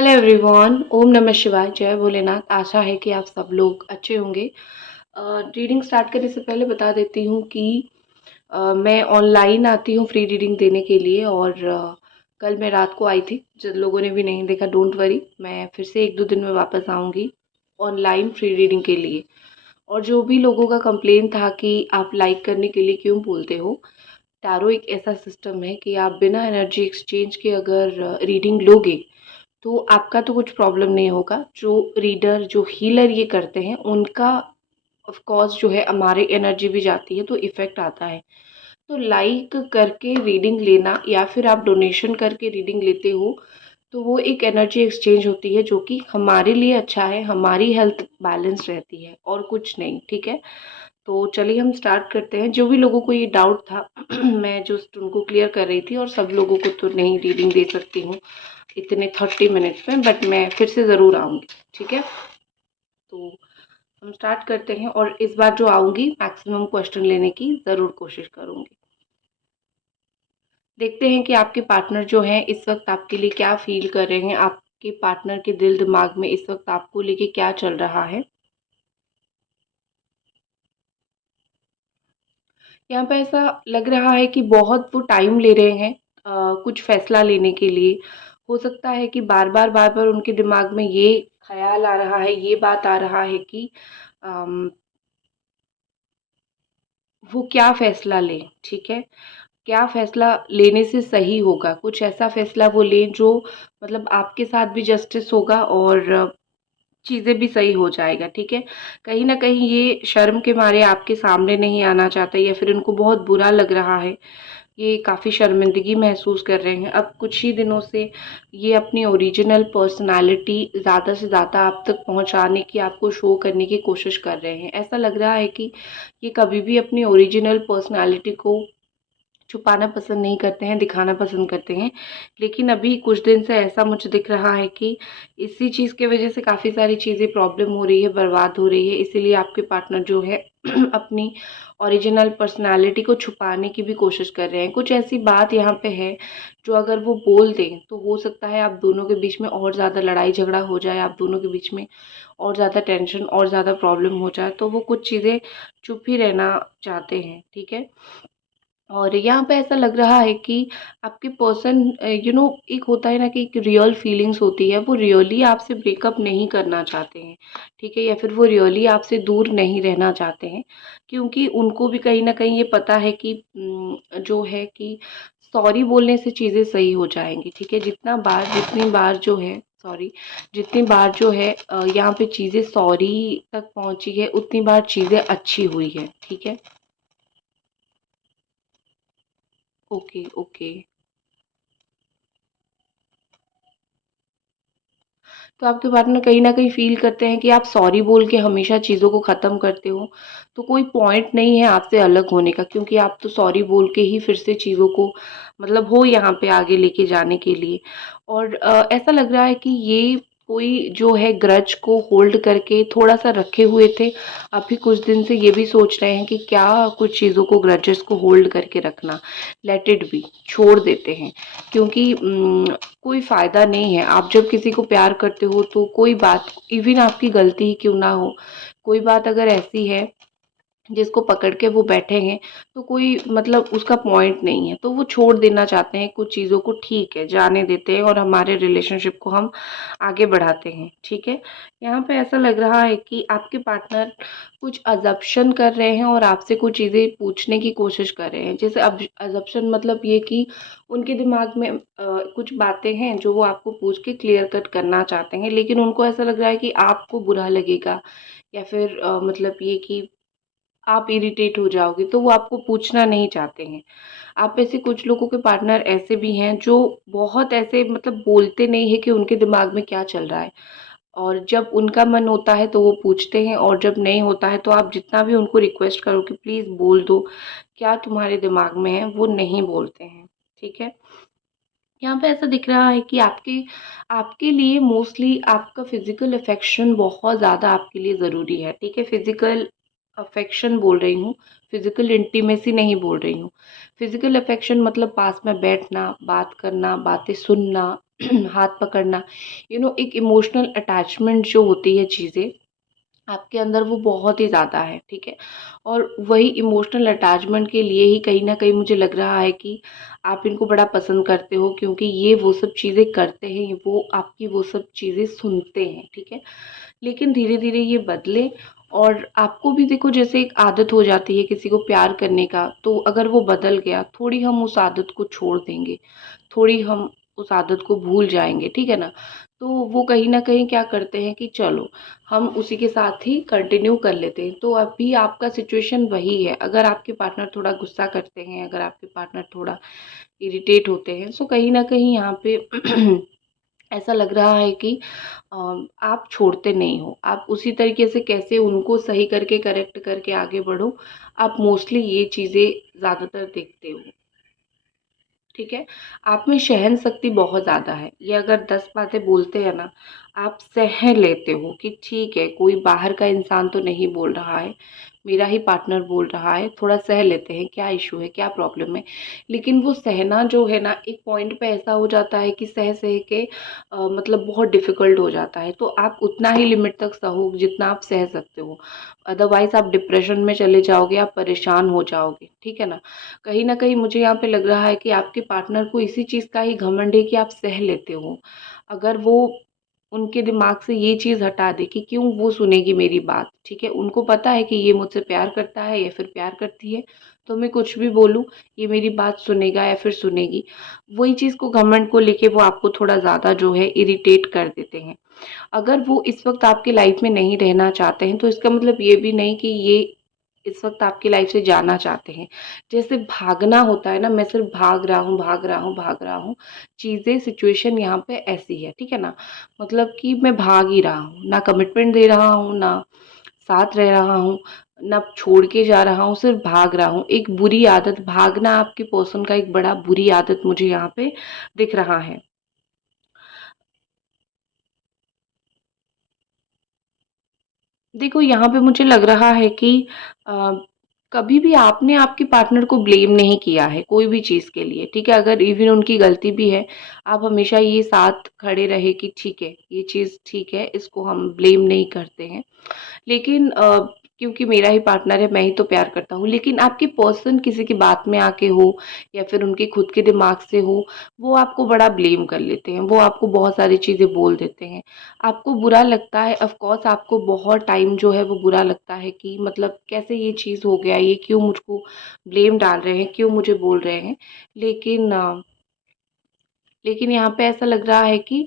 Hello everyone, ओम नमः शिवाय, जय भोलेनाथ। आशा है कि आप सब लोग अच्छे होंगे। रीडिंग स्टार्ट करने से पहले बता देती हूँ कि मैं ऑनलाइन आती हूँ फ्री रीडिंग देने के लिए और कल मैं रात को आई थी। जिन लोगों ने भी नहीं देखा, डोंट वरी, मैं फिर से 1-2 दिन में वापस आऊँगी ऑनलाइन फ्री रीडिंग के लिए। और जो भी लोगों का कंप्लेन था कि आप लाइक करने के लिए क्यों बोलते हो, टैरो एक ऐसा सिस्टम है कि आप बिना एनर्जी एक्सचेंज के अगर रीडिंग लोगे तो आपका तो कुछ प्रॉब्लम नहीं होगा। जो रीडर, जो हीलर ये करते हैं, उनका ऑफ कोर्स जो है हमारी एनर्जी भी जाती है तो इफ़ेक्ट आता है। तो लाइक करके रीडिंग लेना या फिर आप डोनेशन करके रीडिंग लेते हो तो वो एक एनर्जी एक्सचेंज होती है जो कि हमारे लिए अच्छा है, हमारी हेल्थ बैलेंस रहती है और कुछ नहीं, ठीक है? तो चलिए हम स्टार्ट करते हैं। जो भी लोगों को ये डाउट था मैं जस्ट उनको क्लियर कर रही थी और सब लोगों को तो नहीं रीडिंग दे सकती हूँ इतने 30 मिनट्स में, बट मैं फिर से ज़रूर आऊँगी, ठीक है? तो हम स्टार्ट करते हैं और इस बार जो आऊँगी मैक्सिमम क्वेश्चन लेने की ज़रूर कोशिश करूँगी। देखते हैं कि आपके पार्टनर जो हैं इस वक्त आपके लिए क्या फील कर रहे हैं, आपके पार्टनर के दिल दिमाग में इस वक्त आपको लेके क्या चल रहा है। यहाँ पे ऐसा लग रहा है कि बहुत वो टाइम ले रहे हैं कुछ फैसला लेने के लिए। हो सकता है कि बार बार उनके दिमाग में ये ख्याल आ रहा है, ये बात आ रहा है कि अम, वो क्या फ़ैसला लें, ठीक है? क्या फ़ैसला लेने से सही होगा? कुछ ऐसा फ़ैसला वो लें जो मतलब आपके साथ भी जस्टिस होगा और चीज़ें भी सही हो जाएगा, ठीक है? कहीं न कहीं ये शर्म के मारे आपके सामने नहीं आना चाहते या फिर उनको बहुत बुरा लग रहा है। ये काफ़ी शर्मिंदगी महसूस कर रहे हैं। अब कुछ ही दिनों से ये अपनी ओरिजिनल पर्सनैलिटी ज़्यादा से ज़्यादा आप तक पहुँचाने की, आपको शो करने की कोशिश कर रहे हैं। ऐसा लग रहा है कि ये कभी भी अपनी ओरिजिनल पर्सनैलिटी को छुपाना पसंद नहीं करते हैं, दिखाना पसंद करते हैं। लेकिन अभी कुछ दिन से ऐसा मुझे दिख रहा है कि इसी चीज़ की वज़ह से काफ़ी सारी चीज़ें प्रॉब्लम हो रही है, बर्बाद हो रही है। इसीलिए आपके पार्टनर जो है अपनी ओरिजिनल पर्सनैलिटी को छुपाने की भी कोशिश कर रहे हैं। कुछ ऐसी बात यहाँ पे है जो अगर वो बोल दें तो हो सकता है आप दोनों के बीच में और ज़्यादा लड़ाई झगड़ा हो जाए, आप दोनों के बीच में और ज़्यादा टेंशन और ज़्यादा प्रॉब्लम हो जाए। तो वो कुछ चीज़ें चुप ही रहना चाहते हैं, ठीक है? और यहाँ पे ऐसा लग रहा है कि आपके पर्सन एक होता है ना कि एक रियल फीलिंग्स होती है, वो रियली आपसे ब्रेकअप नहीं करना चाहते हैं, ठीक है? या फिर वो रियली आपसे दूर नहीं रहना चाहते हैं, क्योंकि उनको भी कहीं न कहीं ये पता है कि जो है कि सॉरी बोलने से चीज़ें सही हो जाएँगी, ठीक है? जितनी बार जो है सॉरी जितनी बार जो है यहाँ पे चीज़ें सॉरी तक पहुँची है, उतनी बार चीज़ें अच्छी हुई है, ठीक है? Okay, okay. तो आपके पार्टनर कहीं न कहीं फ़ील करते हैं कि आप सॉरी बोल के हमेशा चीज़ों को ख़त्म करते हो, तो कोई पॉइंट नहीं है आपसे अलग होने का, क्योंकि आप तो सॉरी बोल के ही फिर से चीज़ों को मतलब हो यहाँ पे आगे लेके जाने के लिए। और ऐसा लग रहा है कि ये कोई जो है ग्रज को होल्ड करके थोड़ा-सा रखे हुए थे, अभी कुछ दिन से ये भी सोच रहे हैं कि क्या कुछ चीज़ों को, ग्रजेस को होल्ड करके रखना, लेट इट बी, छोड़ देते हैं। क्योंकि कोई फ़ायदा नहीं है। आप जब किसी को प्यार करते हो तो कोई बात, इवन आपकी गलती ही क्यों ना हो, कोई बात अगर ऐसी है जिसको पकड़ के वो बैठे हैं, तो कोई मतलब उसका पॉइंट नहीं है। तो वो छोड़ देना चाहते हैं कुछ चीज़ों को, ठीक है, जाने देते हैं और हमारे रिलेशनशिप को हम आगे बढ़ाते हैं, ठीक है? यहाँ पे ऐसा लग रहा है कि आपके पार्टनर कुछ अज़म्पशन कर रहे हैं और आपसे कुछ चीज़ें पूछने की कोशिश कर रहे हैं। जैसे अब अज़म्पशन मतलब ये कि उनके दिमाग में कुछ बातें हैं जो वो आपको पूछ के क्लियर कट करना चाहते हैं, लेकिन उनको ऐसा लग रहा है कि आपको बुरा लगेगा या फिर मतलब ये कि आप इरिटेट हो जाओगे, तो वो आपको पूछना नहीं चाहते हैं। आप में से कुछ लोगों के पार्टनर ऐसे भी हैं जो बहुत ऐसे मतलब बोलते नहीं है कि उनके दिमाग में क्या चल रहा है, और जब उनका मन होता है तो वो पूछते हैं और जब नहीं होता है तो आप जितना भी उनको रिक्वेस्ट करो कि प्लीज़ बोल दो, क्या तुम्हारे दिमाग में है, वो नहीं बोलते हैं, ठीक है? यहाँ पे ऐसा दिख रहा है कि आपके आपके लिए मोस्टली आपका फ़िज़िकल अफ़ेक्शन बहुत ज़्यादा आपके लिए ज़रूरी है, ठीक है? फ़िज़िकल अफ़ेक्शन बोल रही हूँ, फ़िज़िकल इंटीमेसी नहीं बोल रही हूँ। फ़िज़िकल अफ़ेक्शन मतलब पास में बैठना, बात करना, बातें सुनना, हाथ पकड़ना, एक इमोशनल अटैचमेंट जो होती है चीज़ें आपके अंदर वो बहुत ही ज़्यादा है, ठीक है? और वही इमोशनल अटैचमेंट के लिए ही कहीं न कहीं मुझे लग रहा है कि आप इनको बड़ा पसंद करते हो, क्योंकि ये वो सब चीज़ें करते हैं, वो आपकी वो सब चीज़ें सुनते हैं, ठीक है? लेकिन धीरे-धीरे ये बदले, और आपको भी देखो जैसे एक आदत हो जाती है किसी को प्यार करने का, तो अगर वो बदल गया, थोड़ी हम उस आदत को छोड़ देंगे, थोड़ी हम उस आदत को भूल जाएँगे, ठीक है ना? तो वो कहीं न कहीं क्या करते हैं कि चलो, हम उसी के साथ ही कंटिन्यू कर लेते हैं। तो अभी आपका सिचुएशन वही है, अगर आपके पार्टनर थोड़ा गुस्सा करते हैं, अगर आपके पार्टनर थोड़ा इरिटेट होते हैं, सो कहीं न कहीं यहाँ पे ऐसा लग रहा है कि आप छोड़ते नहीं हो। आप उसी तरीके से कैसे उनको सही करके, करेक्ट करके आगे बढ़ो, आप मोस्टली ये चीज़ें ज़्यादातर देखते हो। ठीक है? आप में सहन शक्ति बहुत ज़्यादा है। ये अगर 10 बातें बोलते हैं ना, आप सह लेते हो कि ठीक है, कोई बाहर का इंसान तो नहीं बोल रहा है, मेरा ही पार्टनर बोल रहा है, थोड़ा सह लेते हैं, क्या इश्यू है, क्या प्रॉब्लम है। लेकिन वो सहना जो है ना, एक पॉइंट पे ऐसा हो जाता है कि सह-सह के मतलब बहुत डिफ़िकल्ट हो जाता है। तो आप उतना ही लिमिट तक सहो जितना आप सह सकते हो। अदरवाइज़ आप डिप्रेशन में चले जाओगे, आप परेशान हो जाओगे, ठीक है ना? कहीं न कहीं मुझे यहाँ पे लग रहा है कि आपके पार्टनर को इसी चीज़ का ही घमंड है कि आप सह लेते हो। अगर वो उनके दिमाग से ये चीज़ हटा दें कि क्यों वो सुनेगी मेरी बात, ठीक है? उनको पता है कि ये मुझसे प्यार करता है या फिर प्यार करती है, तो मैं कुछ भी बोलूँ, ये मेरी बात सुनेगा या फिर सुनेगी। वही चीज़ को घमंड को लेके वो आपको थोड़ा ज़्यादा जो है इरिटेट कर देते हैं। अगर वो इस वक़्त आपकी लाइफ़ में नहीं रहना चाहते हैं, तो इसका मतलब ये भी नहीं कि ये इस वक़्त आपकी लाइफ़ से जाना चाहते हैं। जैसे भागना होता है ना, मैं सिर्फ़ भाग रहा हूँ, भाग रहा हूँ, भाग रहा हूँ, चीज़ें सिचुएशन यहाँ पे ऐसी है, ठीक है ना? मतलब कि मैं भाग ही रहा हूँ, ना कमिटमेंट दे रहा हूँ, ना साथ रह रहा हूँ, ना छोड़ के जा रहा हूँ, सिर्फ़ भाग रहा हूँ। एक बुरी आदत, भागना आपके पर्सन का एक बड़ा बुरी आदत मुझे यहाँ पे दिख रहा है। देखो, यहाँ पे मुझे लग रहा है कि अ, कभी भी आपने आपके पार्टनर को ब्लेम नहीं किया है कोई भी चीज़ के लिए, ठीक है? अगर इवन उनकी गलती भी है, आप हमेशा ये साथ खड़े रहे कि ठीक है, ये चीज़ ठीक है, इसको हम ब्लेम नहीं करते हैं। लेकिन क्योंकि मेरा ही पार्टनर है, मैं ही तो प्यार करता हूँ। लेकिन आपके पर्सन किसी की बात में आके हो या फिर उनके खुद के दिमाग से हो, वो आपको बड़ा ब्लेम कर लेते हैं। वो आपको बहुत सारी चीज़ें बोल देते हैं। आपको बुरा लगता है, ऑफ़ कोर्स आपको बहुत टाइम जो है वो बुरा लगता है कि मतलब कैसे ये चीज़ हो गया, ये क्यों मुझको ब्लेम डाल रहे हैं, क्यों मुझे बोल रहे हैं। लेकिन लेकिन यहाँ पे ऐसा लग रहा है कि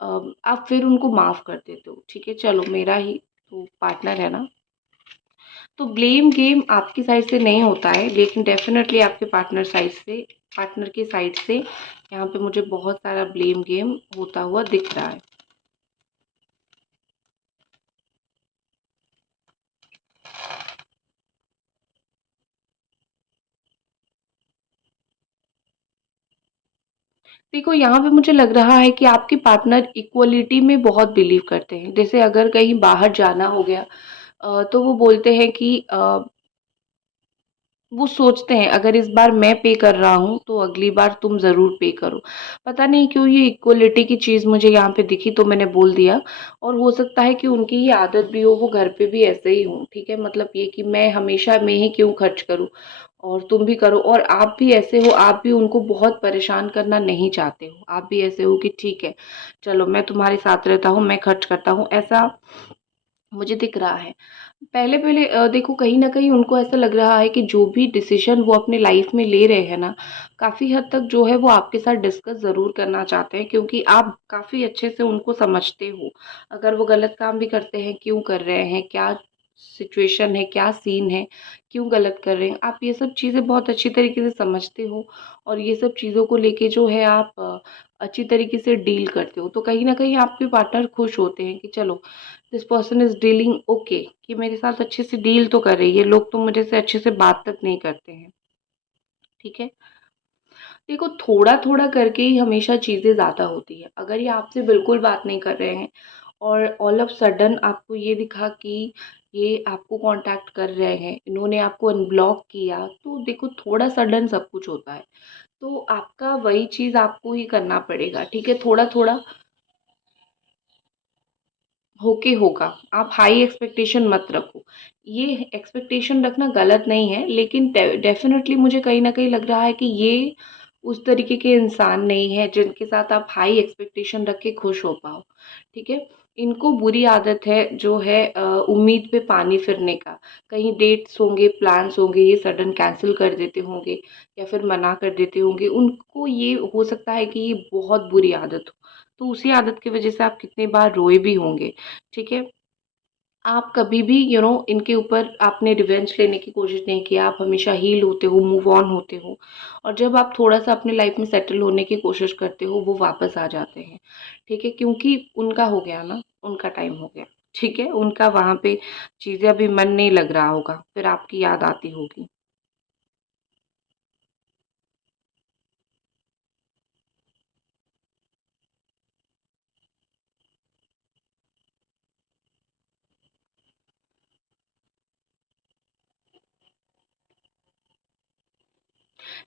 अ, आप फिर उनको माफ़ कर देते हो। ठीक है, चलो मेरा ही तो पार्टनर है ना, तो ब्लेम गेम आपकी साइड से नहीं होता है, लेकिन डेफ़िनेटली आपके पार्टनर की साइड से यहाँ पे मुझे बहुत सारा ब्लेम गेम होता हुआ दिख रहा है। देखो, यहाँ पे मुझे लग रहा है कि आपके पार्टनर इक्वलिटी में बहुत बिलीव करते हैं। जैसे अगर कहीं बाहर जाना हो गया, तो वो बोलते हैं कि वो सोचते हैं अगर इस बार मैं पे कर रहा हूँ तो अगली बार तुम ज़रूर पे करो। पता नहीं क्यों ये इक्वलिटी की चीज़ मुझे यहाँ पे दिखी तो मैंने बोल दिया, और हो सकता है कि उनकी ही आदत भी हो, वो घर पे भी ऐसे ही हों, ठीक है? मतलब ये कि मैं ही क्यों खर्च करूँ और तुम भी करो, और आप भी ऐसे हो, आप भी उनको बहुत परेशान करना नहीं चाहते हो। आप भी ऐसे हो कि ठीक है, चलो मैं तुम्हारे साथ रहता हूँ, मैं खर्च करता हूँ, ऐसा मुझे दिख रहा है। पहले-पहले देखो कहीं न कहीं उनको ऐसा लग रहा है कि जो भी डिसीज़न वो अपनी लाइफ़ में ले रहे हैं ना, काफ़ी हद तक जो है वो आपके साथ डिस्कस ज़रूर करना चाहते हैं, क्योंकि आप काफ़ी अच्छे से उनको समझते हो। अगर वो गलत काम भी करते हैं, क्यों कर रहे हैं, क्या सिचुएशन है, क्या सीन है, क्यों गलत कर रहे हैं, आप ये सब चीज़ें बहुत अच्छी तरीके से समझते हो, और ये सब चीज़ों को लेके जो है आप अच्छी तरीके से डील करते हो। तो कहीं न कहीं आपके पार्टनर खुश होते हैं कि चलो, this person is dealing okay, कि मेरे साथ अच्छे से डील तो कर रही है, लोग तो मुझे से अच्छे से बात तक नहीं करते हैं, ठीक है? देखो, थोड़ा-थोड़ा करके ही हमेशा चीज़ें ज़्यादा होती है। अगर ये आपसे बिल्कुल बात नहीं कर रहे हैं और ऑल ऑफ सडन आपको ये दिखा कि ये आपको कॉन्टैक्ट कर रहे हैं, इन्होंने आपको अनब्लॉक किया, तो देखो थोड़ा सडन सब कुछ होता है। तो आपका वही चीज़ आपको ही करना पड़ेगा, ठीक है? थोड़ा-थोड़ा होके होगा। आप हाई एक्सपेक्टेशन मत रखो। ये एक्सपेक्टेशन रखना गलत नहीं है, लेकिन डेफ़िनेटली मुझे कहीं न कहीं लग रहा है कि ये उस तरीके के इंसान नहीं है जिनके साथ आप हाई एक्सपेक्टेशन रख के खुश हो पाओ, ठीक है? इनको बुरी आदत है जो है उम्मीद पे पानी फिरने का। कहीं डेट्स होंगे, प्लान्स होंगे, ये सडन कैंसल कर देते होंगे या फिर मना कर देते होंगे। उनको ये हो सकता है कि ये बहुत बुरी आदत हो। तो उसी आदत की वज़ह से आप कितनी बार रोए भी होंगे। ठीक है? आप कभी भी इनके ऊपर आपने रिवेंज लेने की कोशिश नहीं की, आप हमेशा हील होते हो, मूव ऑन होते हो और जब आप थोड़ा-सा अपनी लाइफ़ में सेटल होने की कोशिश करते हो, वो वापस आ जाते हैं, ठीक है? क्योंकि उनका हो गया ना, उनका टाइम हो गया, ठीक है? उनका वहाँ पे चीज़ें अभी मन नहीं लग रहा होगा, फिर आपकी याद आती होगी।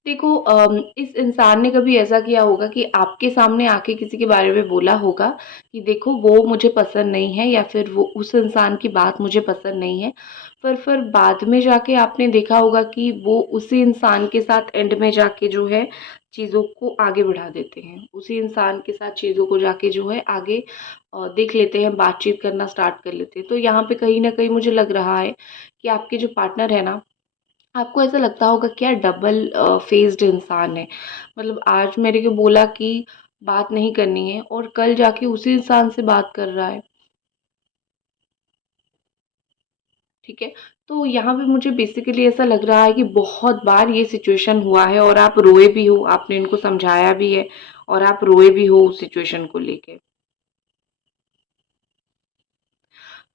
देखो इस इंसान ने कभी ऐसा किया होगा कि आपके सामने आके किसी के बारे में बोला होगा कि देखो वो मुझे पसंद नहीं है या फिर वो उस इंसान की बात मुझे पसंद नहीं है। फिर बाद में जाके आपने देखा होगा कि वो उसी इंसान के साथ एंड में जाके जो है चीज़ों को आगे बढ़ा देते हैं। उसी इंसान के साथ चीज़ों को जाके जो है आगे देख लेते हैं, बातचीत करना स्टार्ट कर लेते हैं। तो यहाँ पे कहीं न कहीं मुझे लग रहा है कि आपके जो पार्टनर है ना, आपको ऐसा लगता होगा क्या डबल फेस्ड इंसान है। मतलब आज मेरे को बोला कि बात नहीं करनी है और कल जाके उसी इंसान से बात कर रहा है, ठीक है? तो यहाँ पे मुझे बेसिकली ऐसा लग रहा है कि बहुत बार ये सिचुएशन हुआ है और आप रोए भी हो, आपने इनको समझाया भी है और आप रोए भी हो उस सिचुएशन को लेके।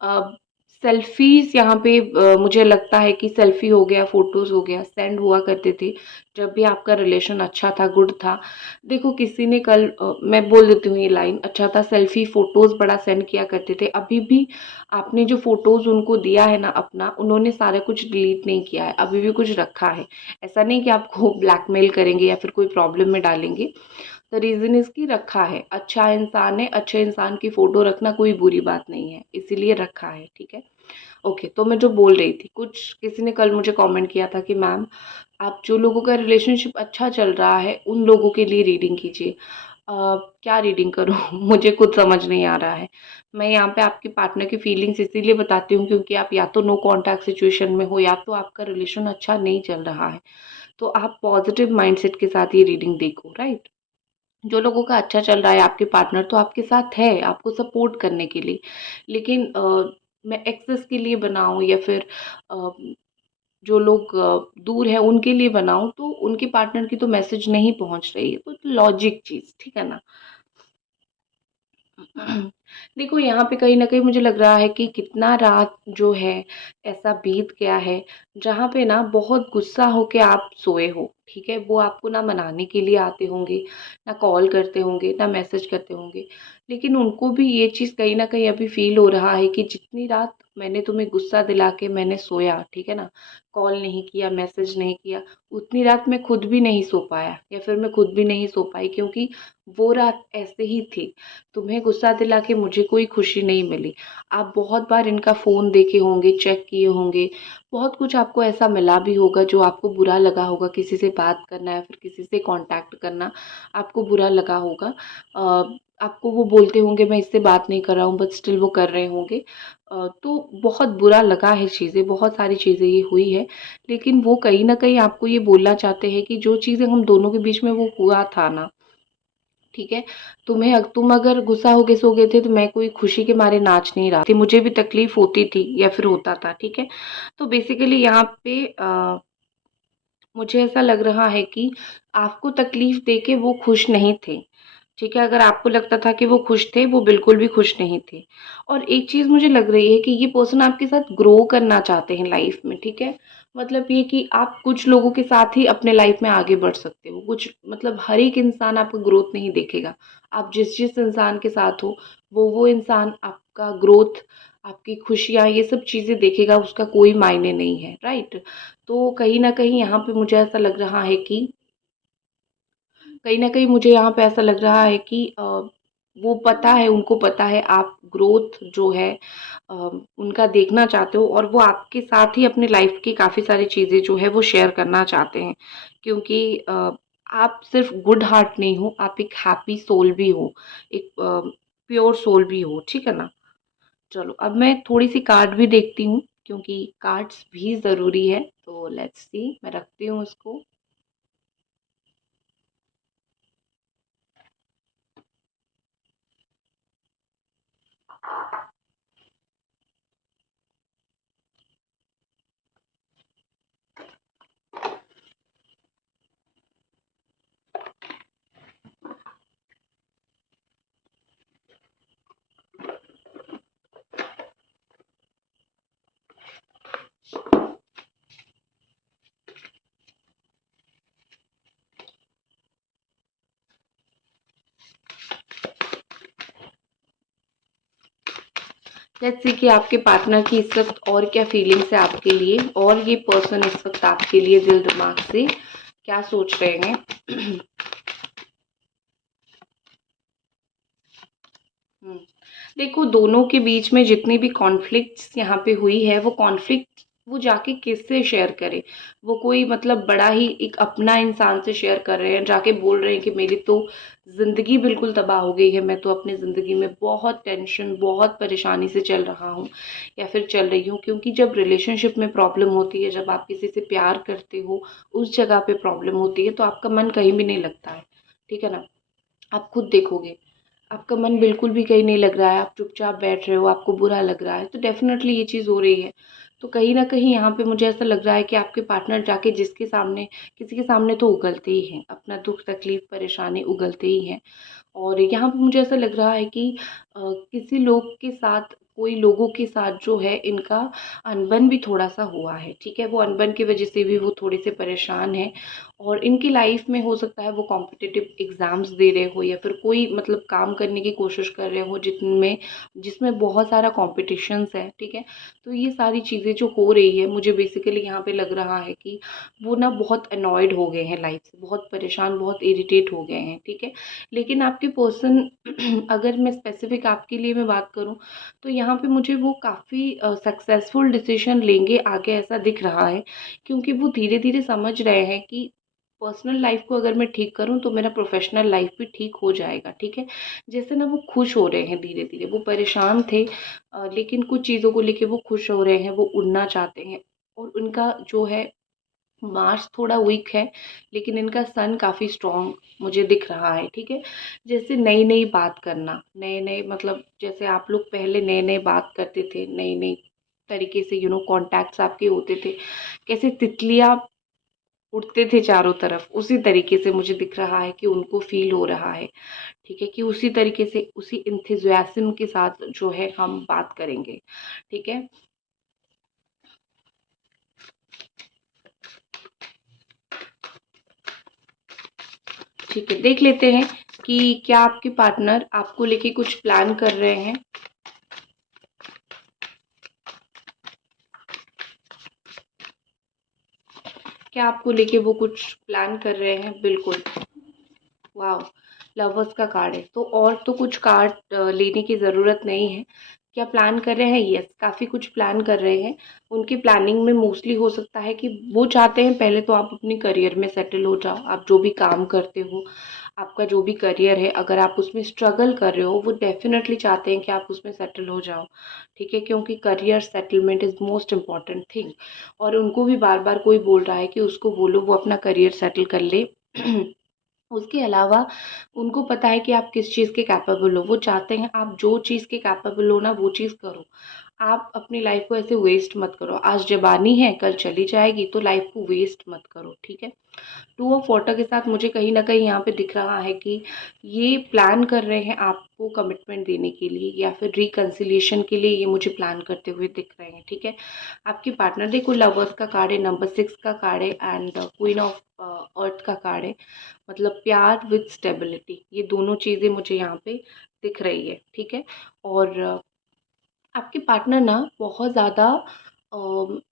अ, सेल्फ़ीज़ यहाँ पे मुझे लगता है कि सेल्फ़ी हो गया, फ़ोटोज़ हो गया, सेंड हुआ करते थे, जब भी आपका रिलेशन अच्छा था, गुड था। देखो किसी ने कल मैं बोल देती हूँ ये लाइन, अच्छा था सेल्फ़ी, फ़ोटोज़ बड़ा सेंड किया करते थे। अभी भी आपने जो फ़ोटोज़ उनको दिया है ना अपना, उन्होंने सारा कुछ डिलीट नहीं किया है, अभी भी कुछ रखा है। ऐसा नहीं कि आपको ब्लैकमेल करेंगे या फिर कोई प्रॉब्लम में डालेंगे। द रीज़न इज़ कि रखा है, अच्छा इंसान है, अच्छे इंसान की फ़ोटो रखना कोई बुरी बात नहीं है, इसीलिए रखा है, ठीक है? ओके, तो मैं जो बोल रही थी, कुछ किसी ने कल मुझे कमेंट किया था कि मैम आप जो लोगों का रिलेशनशिप अच्छा चल रहा है, उन लोगों के लिए रीडिंग कीजिए। क्या रीडिंग करूँ? मुझे खुद समझ नहीं आ रहा है। मैं यहाँ पे आपके पार्टनर की फीलिंग्स इसीलिए बताती हूँ क्योंकि आप या तो नो कॉन्टैक्ट सिचुएशन में हो या तो आपका रिलेशन अच्छा नहीं चल रहा है। तो आप पॉज़िटिव माइंडसेट के साथ ये रीडिंग देखो, राइट? जो लोगों का अच्छा चल रहा है आपके पार्टनर तो आपके साथ है, आपको सपोर्ट करने के लिए। लेकिन मैं एक्सेस के लिए बनाऊँ या फिर अ, जो लोग दूर हैं उनके लिए बनाऊँ तो उनके पार्टनर की तो मैसेज नहीं पहुँच रही है। तो लॉजिक चीज़, ठीक है ना? देखो यहाँ पे कहीं न कहीं मुझे लग रहा है कि कितना रात जो है ऐसा बीत गया है, जहाँ पे ना बहुत गुस्सा होके आप सोए हो, ठीक है? वो आपको ना मनाने के लिए आते होंगे, ना कॉल करते होंगे, ना मैसेज करते होंगे। लेकिन उनको भी ये चीज़ कहीं न कहीं अभी फ़ील हो रहा है कि जितनी रात मैंने तुम्हें गुस्सा दिला के मैंने सोया, ठीक है ना? कॉल नहीं किया, मैसेज नहीं किया, उतनी रात मैं खुद भी नहीं सो पाया या फिर मैं खुद भी नहीं सो पाई क्योंकि वो रात ऐसे ही थी। तुम्हें गुस्सा दिला के मुझे कोई खुशी नहीं मिली। आप बहुत बार इनका फ़ोन देखे होंगे, चेक किए होंगे, बहुत कुछ आपको ऐसा मिला भी होगा जो आपको बुरा लगा होगा, किसी से बात करना या फिर किसी से कॉन्टैक्ट करना आपको बुरा लगा होगा। आपको वो बोलते होंगे मैं इससे बात नहीं कर रहा हूँ बट स्टिल वो कर रहे होंगे। तो बहुत बुरा लगा है चीज़ें, बहुत सारी चीज़ें ये हुई है, लेकिन वो कहीं न कहीं आपको ये बोलना चाहते हैं कि जो चीज़ें हम दोनों के बीच में वो हुआ था ना, ठीक है? तुम अगर गुस्सा होके सो गए थे तो मैं कोई खुशी के मारे नाच नहीं रहा थी, मुझे भी तकलीफ़ होती थी या फिर होता था, ठीक है? तो बेसिकली यहाँ पे मुझे ऐसा लग रहा है कि आपको तकलीफ़ देके वो खुश नहीं थे, ठीक है? अगर आपको लगता था कि वो खुश थे, वो बिल्कुल भी खुश नहीं थे। और एक चीज़ मुझे लग रही है कि ये पर्सन आपके साथ ग्रो करना चाहते हैं लाइफ़ में, ठीक है? मतलब ये कि आप कुछ लोगों के साथ ही अपने लाइफ़ में आगे बढ़ सकते हो। कुछ मतलब हर एक इंसान आपका ग्रोथ नहीं देखेगा। आप जिस-जिस इंसान के साथ हो, वो इंसान आपका ग्रोथ, आपकी खुशियाँ, ये सब चीज़ें देखेगा, उसका कोई मायने नहीं है, राइट? तो कहीं न कहीं यहाँ पे मुझे ऐसा लग रहा है कि कहीं न कहीं मुझे यहाँ पे ऐसा लग रहा है कि वो पता है, उनको पता है आप ग्रोथ जो है अ, उनका देखना चाहते हो, और वो आपके साथ ही अपनी लाइफ़ की काफ़ी सारी चीज़ें जो है वो शेयर करना चाहते हैं। क्योंकि आप सिर्फ़ गुड हार्ट नहीं हो, आप एक हैप्पी सोल भी हो, एक प्योर सोल भी हो, ठीक है ना? चलो, अब मैं थोड़ी-सी कार्ड भी देखती हूँ, क्योंकि कार्ड्स भी ज़रूरी है। तो लेट्स सी, मैं रखती हूँ इसको। लेट्स सी कि आपके पार्टनर की इस वक़्त और क्या फीलिंग्स है आपके लिए, और ये पर्सन इस वक़्त आपके लिए दिल दिमाग से क्या सोच रहे हैं। हुँ। देखो, दोनों के बीच में जितनी भी कॉन्फ्लिक्ट्स यहाँ पे हुई है, वो कॉन्फ्लिक्ट वो जाके किससे शेयर करें? वो कोई मतलब बड़ा ही एक अपना इंसान से शेयर कर रहे हैं, जाके बोल रहे हैं कि मेरी तो ज़िंदगी बिल्कुल तबाह हो गई है, मैं तो अपनी ज़िंदगी में बहुत टेंशन, बहुत परेशानी से चल रहा हूँ या फिर चल रही हूँ। क्योंकि जब रिलेशनशिप में प्रॉब्लम होती है, जब आप किसी से प्यार करते हो, उस जगह पे प्रॉब्लम होती है, तो आपका मन कहीं भी नहीं लगता है, ठीक है ना? आप खुद देखोगे, आपका मन बिल्कुल भी कहीं नहीं लग रहा है, आप चुपचाप बैठ रहे हो, आपको बुरा लग रहा है, तो डेफ़िनेटली ये चीज़ हो रही है। तो कहीं न कहीं यहाँ पे मुझे ऐसा लग रहा है कि आपके पार्टनर जाके जिसके सामने किसी के सामने तो उगलते ही हैं, अपना दुःख, तकलीफ़, परेशानी उगलते ही हैं। और यहाँ पे मुझे ऐसा लग रहा है कि किसी लोग के साथ, कोई लोगों के साथ जो है इनका अनबन भी थोड़ा-सा हुआ है, ठीक है? वो अनबन की वज़ह से भी वो थोड़े से परेशान हैं, और इनकी लाइफ़ में हो सकता है वो कॉम्पिटिटिव एग्ज़ाम्स दे रहे हो, या फिर कोई मतलब काम करने की कोशिश कर रहे हो जिसमें बहुत सारा कॉम्पिटिशन्स है, ठीक है? तो ये सारी चीज़ें जो हो रही है, मुझे बेसिकली यहाँ पे लग रहा है कि वो ना बहुत अनॉयड हो गए हैं लाइफ़ से, बहुत परेशान, बहुत इरिटेट हो गए हैं, ठीक है? लेकिन आपके पर्सन अगर मैं स्पेसिफिक आपके लिए मैं बात करूँ, तो यहाँ पे मुझे वो काफ़ी सक्सेसफुल डिसीजन लेंगे आगे, ऐसा दिख रहा है। क्योंकि वो धीरे धीरे समझ रहे हैं कि पर्सनल लाइफ को अगर मैं ठीक करूँ तो मेरा प्रोफेशनल लाइफ भी ठीक हो जाएगा, ठीक है? जैसे ना वो खुश हो रहे हैं धीरे धीरे, वो परेशान थे, लेकिन कुछ चीज़ों को लेके वो खुश हो रहे हैं, वो उड़ना चाहते हैं। और उनका जो है मार्स थोड़ा वीक है, लेकिन इनका सन काफ़ी स्ट्रॉन्ग मुझे दिख रहा है, ठीक है? जैसे नई-नई बात करना, नए-नए मतलब जैसे आप लोग पहले नए-नए बात करते थे, नई-नई तरीके से कॉन्टैक्ट्स आपके होते थे, कैसे तितलियाँ उड़ते थे चारों तरफ, उसी तरीके से मुझे दिख रहा है कि उनको फ़ील हो रहा है, ठीक है? कि उसी तरीके से, उसी एंथुसियाज़्म के साथ जो है हम बात करेंगे, ठीक है? ठीक है, देख लेते हैं कि क्या आपके पार्टनर आपको लेके कुछ प्लान कर रहे हैं? क्या आपको लेके वो कुछ प्लान कर रहे हैं? बिल्कुल। वाओ! लवर्स का कार्ड है, तो और तो कुछ कार्ड लेने की ज़रूरत नहीं है। क्या प्लान कर रहे हैं? येस, काफ़ी कुछ प्लान कर रहे हैं। उनकी प्लानिंग में मोस्टली हो सकता है कि वो चाहते हैं पहले तो आप अपने करियर में सेटल हो जाओ। आप जो भी काम करते हो, आपका जो भी करियर है, अगर आप उसमें स्ट्रगल कर रहे हो, वो डेफ़िनेटली चाहते हैं कि आप उसमें सेटल हो जाओ, ठीक है? क्योंकि career settlement is most important thing, और उनको भी बार-बार कोई बोल रहा है कि उसको बोलो वो अपना करियर सेटल कर ले। उसके अलावा उनको पता है कि आप किस चीज़ के कैपेबल हो। वो चाहते हैं आप जो चीज़ के कैपेबल हो ना, वो चीज़ करो। आप अपनी लाइफ़ को ऐसे वेस्ट मत करो। आज जवानी है, कल चली जाएगी, तो लाइफ़ को वेस्ट मत करो, ठीक है? टू ऑफ वाटर के साथ मुझे कहीं न कहीं यहाँ पे दिख रहा है कि ये प्लान कर रहे हैं आपको कमिटमेंट देने के लिए, या फिर रिकन्सिलिएशन के लिए ये मुझे प्लान करते हुए दिख रहे हैं, ठीक है? आपके पार्टनर देखो, लवर्स का कार्ड है, नंबर 6 का कार्ड है, एंड क्वीन ऑफ अर्थ का कार्ड है। मतलब प्यार विद स्टेबिलिटी, ये दोनों चीज़ें मुझे यहाँ पे दिख रही है, ठीक है? और आपके पार्टनर ना बहुत ज़्यादा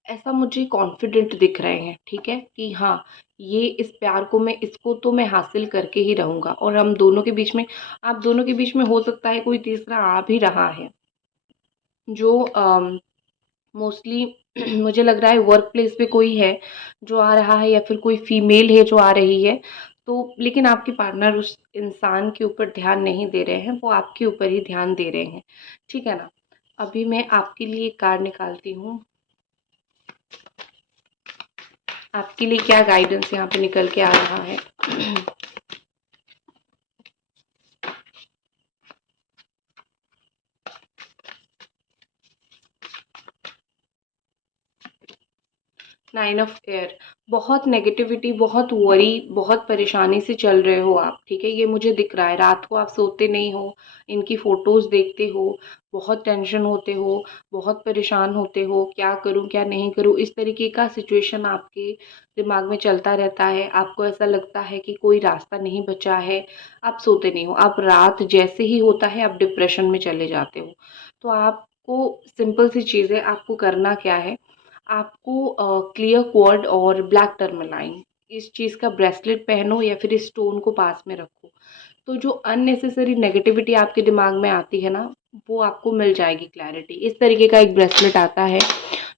ऐसा मुझे कॉन्फिडेंट दिख रहे हैं, ठीक है, कि हाँ, ये इस प्यार को मैं इसको तो मैं हासिल करके ही रहूँगा, और हम दोनों के बीच में, आप दोनों के बीच में हो सकता है कोई तीसरा आ भी रहा है, जो मोस्टली मुझे लग रहा है वर्क प्लेस पे कोई है जो आ रहा है, या फिर कोई फीमेल है जो आ रही है। तो लेकिन आपके पार्टनर उस इंसान के ऊपर ध्यान नहीं दे रहे हैं, वो आपके ऊपर ही ध्यान दे रहे हैं, ठीक है ना। अभी मैं आपके लिए एक कार्ड निकालती हूँ, आपके लिए क्या गाइडेंस यहाँ पे निकल के आ रहा है। 9 ऑफ एयर, बहुत नेगेटिविटी, बहुत वरी, बहुत परेशानी से चल रहे हो आप, ठीक है, ये मुझे दिख रहा है। रात को आप सोते नहीं हो, इनकी फ़ोटोज़ देखते हो, बहुत टेंशन होते हो, बहुत परेशान होते हो, क्या करूँ क्या नहीं करूँ, इस तरीके का सिचुएशन आपके दिमाग में चलता रहता है। आपको ऐसा लगता है कि कोई रास्ता नहीं बचा है, आप सोते नहीं हो, आप रात जैसे ही होता है आप डिप्रेशन में चले जाते हो। तो आपको सिंपल सी चीज़ है, आपको करना क्या है, आपको क्लियर क्वार्ड और ब्लैक टर्मलाइन, इस चीज़ का ब्रेसलेट पहनो या फिर इस स्टोन को पास में रखो। तो जो अननेसेसरी नेगेटिविटी आपके दिमाग में आती है ना, वो आपको मिल जाएगी क्लैरिटी। इस तरीके का एक ब्रेसलेट आता है,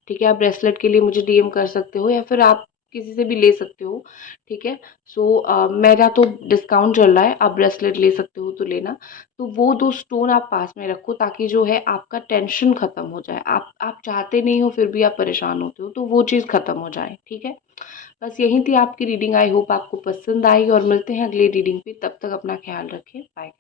ठीक है, आप ब्रेसलेट के लिए मुझे डीएम कर सकते हो या फिर आप किसी से भी ले सकते हो, ठीक है। सो मेरा तो डिस्काउंट चल रहा है, आप ब्रेसलेट ले सकते हो तो लेना। तो वो 2 स्टोन आप पास में रखो, ताकि जो है आपका टेंशन ख़त्म हो जाए। आप चाहते नहीं हो फिर भी आप परेशान होते हो, तो वो चीज़ ख़त्म हो जाए, ठीक है। बस यही थी आपकी रीडिंग, आई होप आपको पसंद आई, और मिलते हैं अगली रीडिंग पे, तब तक अपना ख्याल रखें, बाय।